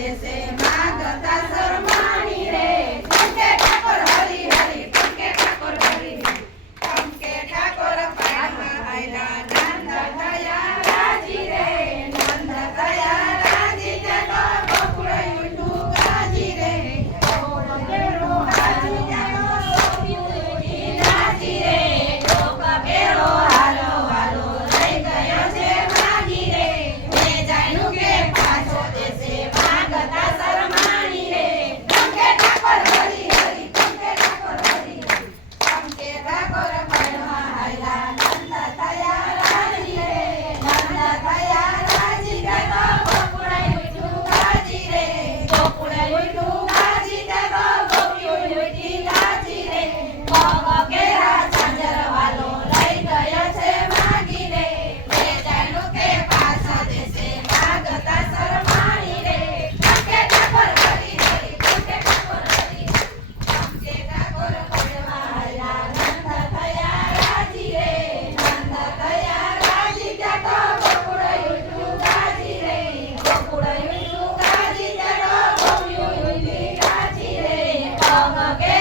દેશે માંગતા શરમાણી રે ટમકે ઠાકોર હરી હરી ટમકે ઠાકોર હરી ટમકે ઠાકોર પાડમાં આયલા નંદ થયા રાજી રે નંદ થયા રાજી તે તો ગોકુળ ઉઠું ગાજી રે ગોકુળેરો હાજી જાનો ગોપીઓ ઉઠી નાચી રે ગોપેરો હાલો હાલો લઈ ગયો છે માગી રે મે જાણ્યું કે પાછો દેશે માંગતા શરમાણી રે ટમકે ઠાકોર હરી હરી ટમકે ઠાકોર હરી ટમકે ઠાકોર પાડમાં આયલા નંદ થયા રાજી રે નંદ થયા રાજી તે તો ગોકુળ ઉઠું ગાજી રે ગોકુળ ઉઠું ગાજી તે તો ગોપીઓ ઉઠી નાચી રે પગ ઘેરા ઝાંઝર વાલો લઈ ગયો છે માગી રે મે જાણ્યું કે પાછા દેશે માંગતા શરમાણી રે ટમકે ઠાકોર હરી હરી ટમકે ઠાકોર હરી ટમકે ઠાકોર પાડમાં આયલા નંદ થયા રાજી રે નંદ થયા રાજી તે તો ગોકુળ ઉઠું ગાજી રે ગોકુળ ઉઠું ગાજી તે તો ગોપીઓ ઉઠી નાચી રે પગ